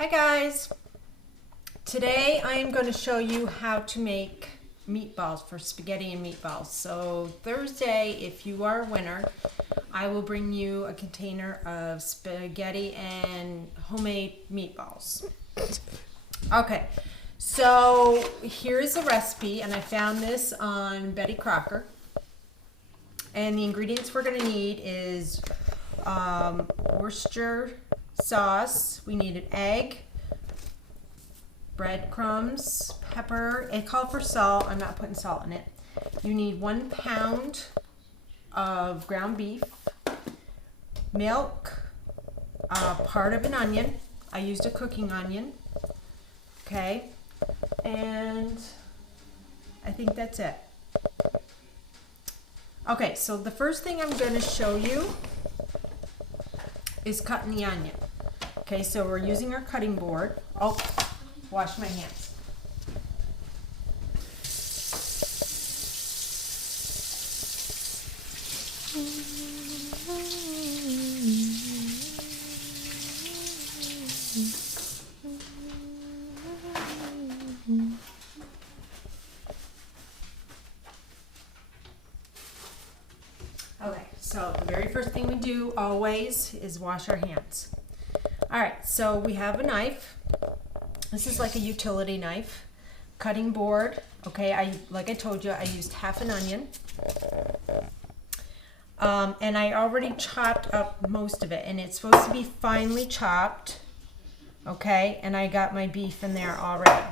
Hi guys! Today I am going to show you how to make meatballs for spaghetti and meatballs. So Thursday, if you are a winner, I will bring you a container of spaghetti and homemade meatballs. Okay, so here's a recipe, and I found this on Betty Crocker. And the ingredients we're going to need is Worcester sauce. We need an egg, breadcrumbs, pepper. It called for salt. I'm not putting salt in it. You need 1 pound of ground beef, milk, part of an onion. I used a cooking onion. Okay, and I think that's it. Okay, so the first thing I'm going to show you is cutting the onion. Okay, so we're using our cutting board. Oh, wash my hands. Okay, so the very first thing we do always is wash our hands. All right, so we have a knife. This is like a utility knife. Cutting board. Okay, like I told you, I used half an onion. And I already chopped up most of it, and it's supposed to be finely chopped. Okay, and I got my beef in there already.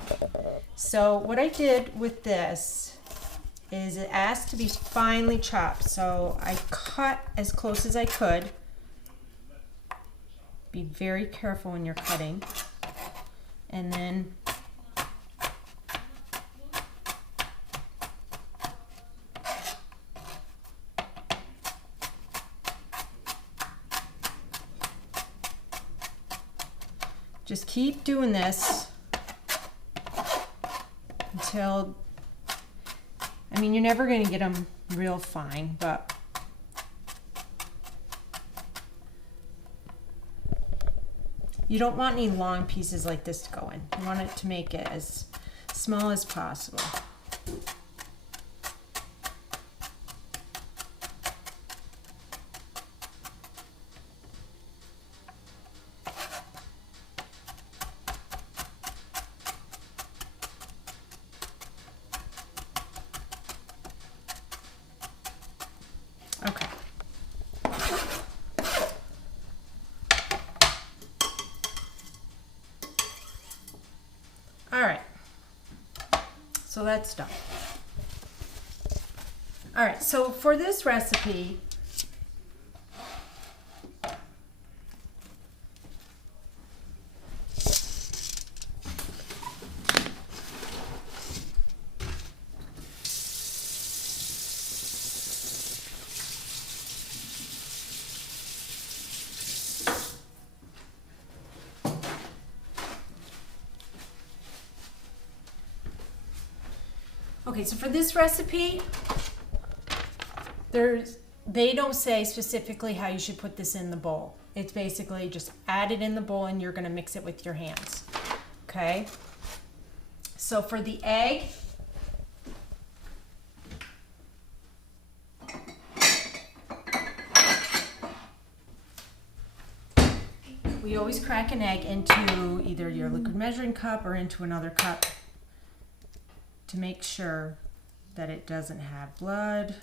So what I did with this is it asked to be finely chopped, so I cut as close as I could. Be very careful when you're cutting. And then just keep doing this until, I mean, you're never going to get them real fine, but you don't want any long pieces like this to go in. You want it to make it as small as possible. Okay. All right, so that's done. All right, so for this recipe, they don't say specifically how you should put this in the bowl. It's basically just add it in the bowl and you're going to mix it with your hands. Okay? So for the egg, we always crack an egg into either your liquid measuring cup or into another cup to make sure that it doesn't have blood,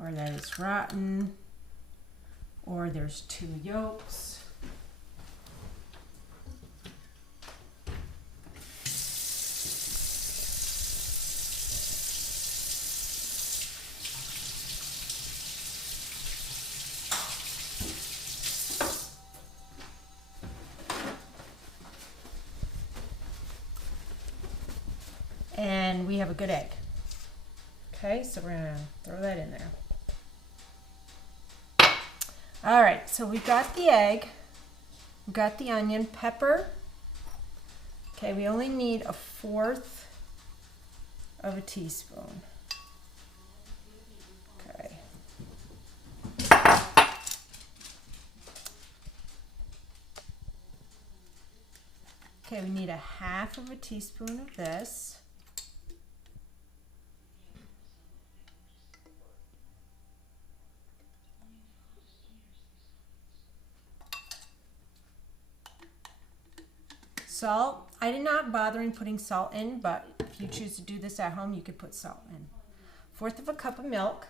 or that it's rotten, or there's 2 yolks. And we have a good egg. Okay, so we're gonna throw that in there. All right, so we've got the egg, we've got the onion, pepper. Okay, we only need 1/4 of a teaspoon. Okay. Okay, we need a half of a teaspoon of this. Salt. I did not bother putting salt in, but if you choose to do this at home, you could put salt in. 1/4 of a cup of milk.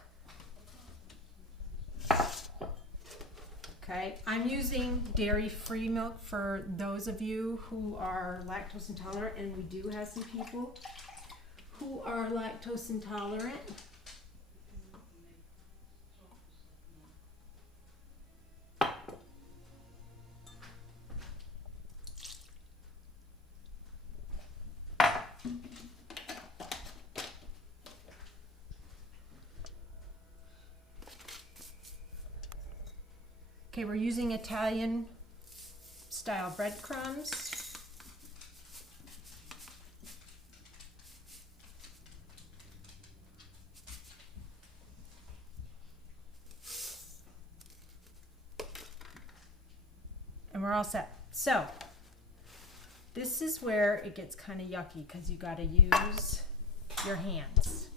Okay, I'm using dairy-free milk for those of you who are lactose intolerant, and we do have some people who are lactose intolerant. Okay, we're using Italian style breadcrumbs. And we're all set. So, this is where it gets kind of yucky because you got to use your hands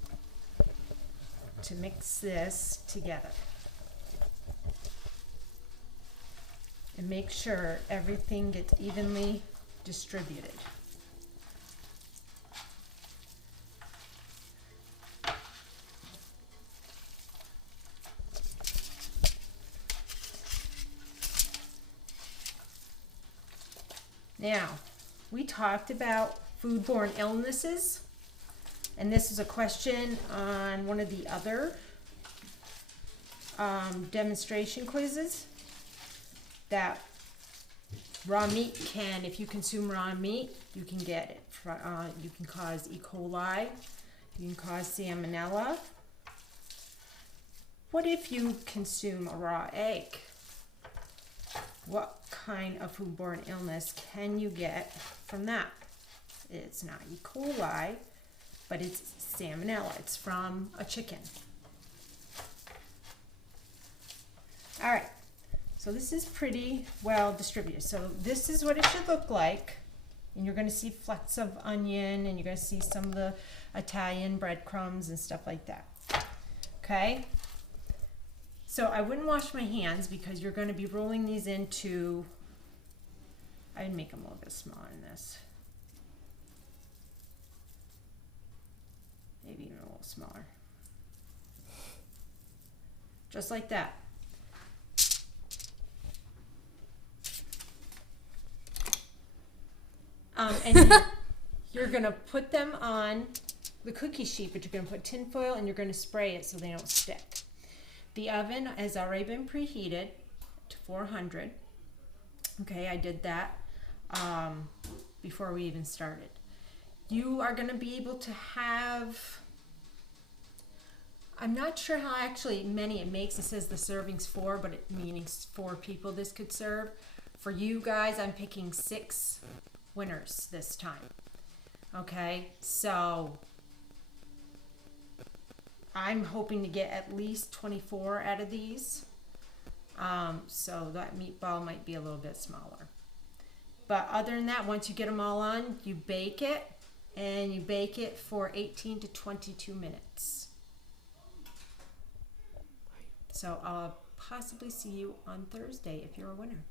to mix this together. And make sure everything gets evenly distributed. Now, we talked about foodborne illnesses, and this is a question on one of the other demonstration quizzes. That raw meat can, if you consume raw meat, you can get it. You can cause E. coli, you can cause salmonella. What if you consume a raw egg? What kind of foodborne illness can you get from that? It's not E. coli, but it's salmonella. It's from a chicken. All right. So this is pretty well distributed. So this is what it should look like. And you're going to see flecks of onion, and you're going to see some of the Italian breadcrumbs and stuff like that. Okay? So I wouldn't wash my hands because you're going to be rolling these into, I'd make them a little bit smaller than this. Maybe even a little smaller. Just like that. And you're going to put them on the cookie sheet, but you're going to put tin foil and you're going to spray it so they don't stick. The oven has already been preheated to 400. Okay, I did that before we even started. You are going to be able to have, I'm not sure how actually many it makes. It says the serving's 4, but it means 4 people this could serve. For you guys, I'm picking 6 winners this time. Okay, so I'm hoping to get at least 24 out of these. So that meatball might be a little bit smaller. But other than that, once you get them all on, you bake it, and you bake it for 18 to 22 minutes. So I'll possibly see you on Thursday if you're a winner.